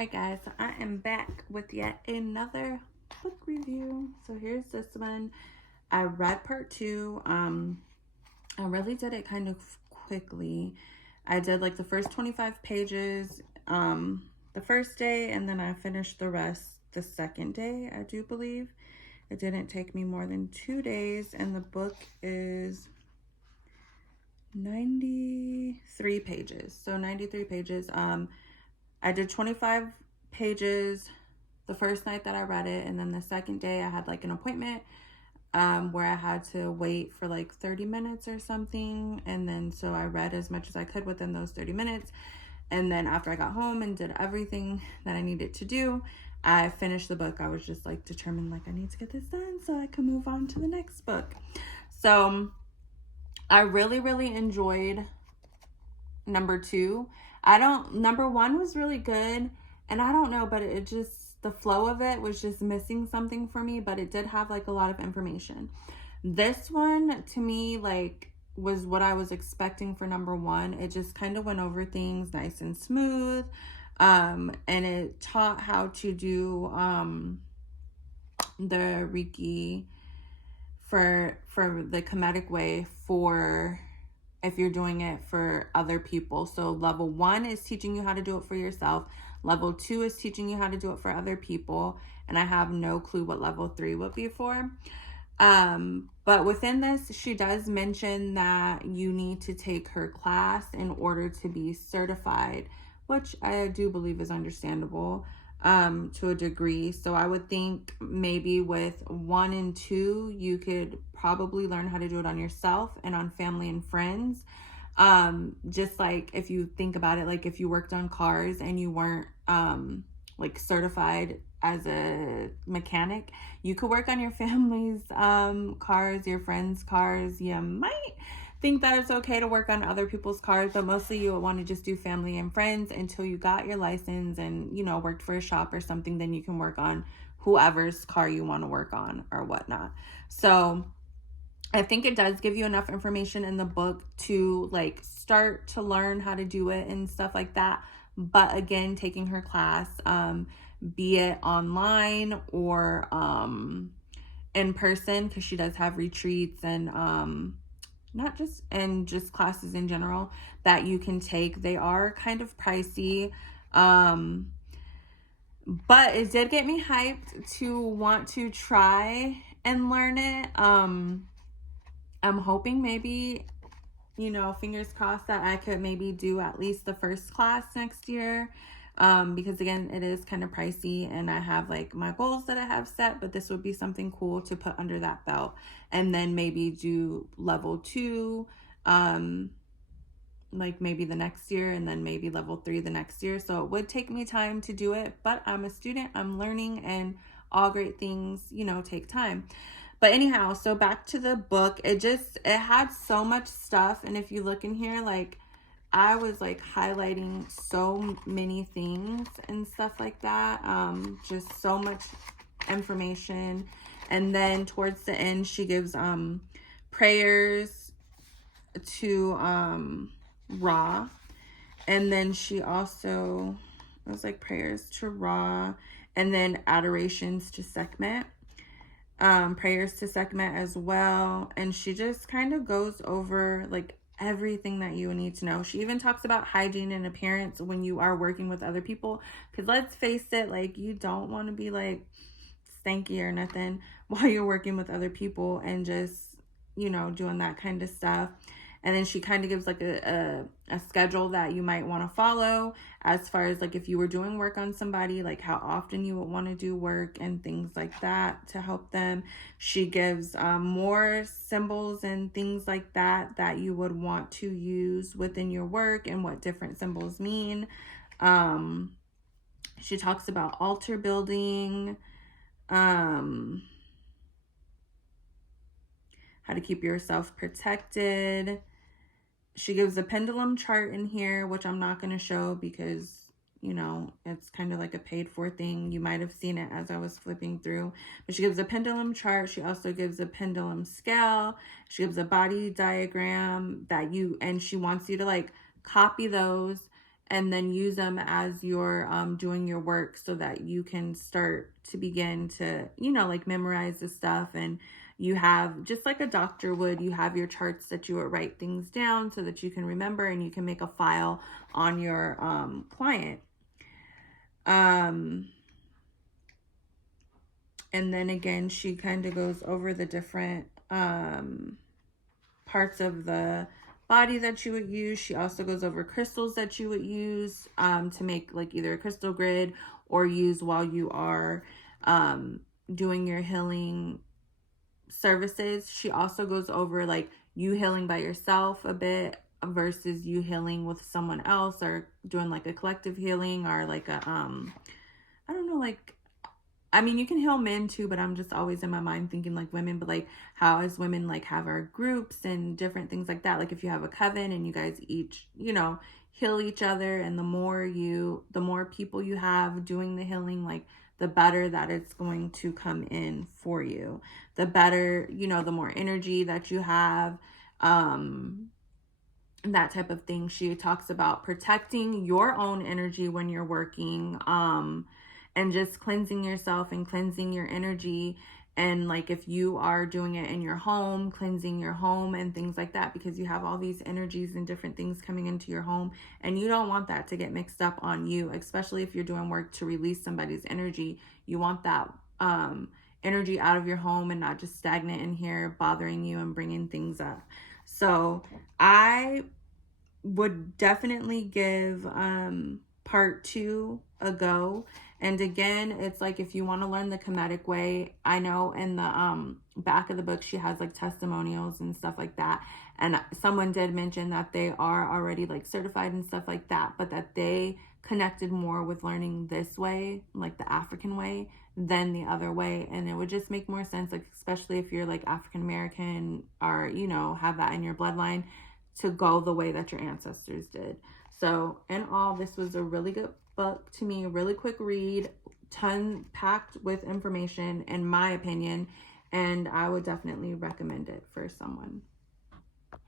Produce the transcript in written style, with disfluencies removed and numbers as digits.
Alright guys, so I am back with yet another book review. So here's this one. I read part 2. I really did it kind of quickly. I did like the first 25 pages the first day, and then I finished the rest the second day, I do believe. It didn't take me more than 2 days, and the book is 93 pages. So 93 pages. I did 25 pages the first night that I read it, and then the second day I had like an appointment where I had to wait for like 30 minutes or something, and then so I read as much as I could within those 30 minutes, and then after I got home and did everything that I needed to do, I finished the book. I was just like determined, like I need to get this done so I can move on to the next book. So I really enjoyed number 2. Number 1 was really good, and I don't know, but it just, the flow of it was just missing something for me, but it did have like a lot of information. This one to me like was what I was expecting for number 1. It just kind of went over things nice and smooth, and it taught how to do the Reiki for the Kemetic way for if you're doing it for other people. So level 1 is teaching you how to do it for yourself. Level 2 is teaching you how to do it for other people. And I have no clue what level 3 would be for. But within this, she does mention that you need to take her class in order to be certified, which I do believe is understandable to a degree. So I would think maybe with 1 and 2, you could probably learn how to do it on yourself and on family and friends. Just like if you think about it, like if you worked on cars and you weren't like certified as a mechanic, you could work on your family's cars, your friends' cars. You might think that it's okay to work on other people's cars, but mostly you would want to just do family and friends until you got your license and, you know, worked for a shop or something. Then you can work on whoever's car you want to work on or whatnot. So I think it does give you enough information in the book to like start to learn how to do it and stuff like that. But again, taking her class, be it online or in person, because she does have retreats and not just, and just classes in general that you can take. They are kind of pricey, but it did get me hyped to want to try and learn it. I'm hoping maybe, you know, fingers crossed that I could maybe do at least the first class next year. Because again, it is kind of pricey, and I have like my goals that I have set, but this would be something cool to put under that belt, and then maybe do level 2, like maybe the next year, and then maybe level 3 the next year. So it would take me time to do it, but I'm a student, I'm learning, and all great things, you know, take time. But anyhow, so back to the book, it had so much stuff. And if you look in here, like I was like highlighting so many things and stuff like that. Just so much information. And then towards the end, she gives prayers to Ra. And then she also, it was like prayers to Ra, and then adorations to Sekhmet. Prayers to Sekhmet as well. And she just kind of goes over like everything that you need to know. She even talks about hygiene and appearance when you are working with other people, because let's face it, like you don't want to be like stanky or nothing while you're working with other people and just, you know, doing that kind of stuff. And then she kind of gives like a schedule that you might want to follow as far as like if you were doing work on somebody, like how often you would want to do work and things like that to help them. She gives more symbols and things like that that you would want to use within your work and what different symbols mean. She talks about altar building, how to keep yourself protected. She gives a pendulum chart in here, which I'm not going to show because, you know, it's kind of like a paid for thing. You might have seen it as I was flipping through. But she gives a pendulum chart. She also gives a pendulum scale. She gives a body diagram and she wants you to like copy those and then use them as you're doing your work so that you can start to begin to, like memorize the stuff. And you have, just like a doctor would, you have your charts that you would write things down so that you can remember and you can make a file on your client. And then again, she kind of goes over the different parts of the body that you would use. She also goes over crystals that you would use to make like either a crystal grid or use while you are doing your healing services. She also goes over like you healing by yourself a bit versus you healing with someone else, or doing like a collective healing, or like a I don't know, like, I mean, you can heal men too, but I'm just always in my mind thinking like women, but like how as women like have our groups and different things like that. Like if you have a coven and you guys each, heal each other, and the more people you have doing the healing, like the better that it's going to come in for you. The better, the more energy that you have, that type of thing. She talks about protecting your own energy when you're working, and just cleansing yourself and cleansing your energy. And like if you are doing it in your home, cleansing your home and things like that, because you have all these energies and different things coming into your home, and you don't want that to get mixed up on you, especially if you're doing work to release somebody's energy. You want that energy out of your home and not just stagnant in here bothering you and bringing things up. So I would definitely give part 2 a go. And again, it's like if you want to learn the Kemetic way, I know in the back of the book she has like testimonials and stuff like that, and someone did mention that they are already like certified and stuff like that, but that they connected more with learning this way, like the African way, than the other way. And it would just make more sense, like especially if you're like African American, or have that in your bloodline, to go the way that your ancestors did. So in all, this was a really good book to me, a really quick read, ton packed with information in my opinion, and I would definitely recommend it for someone.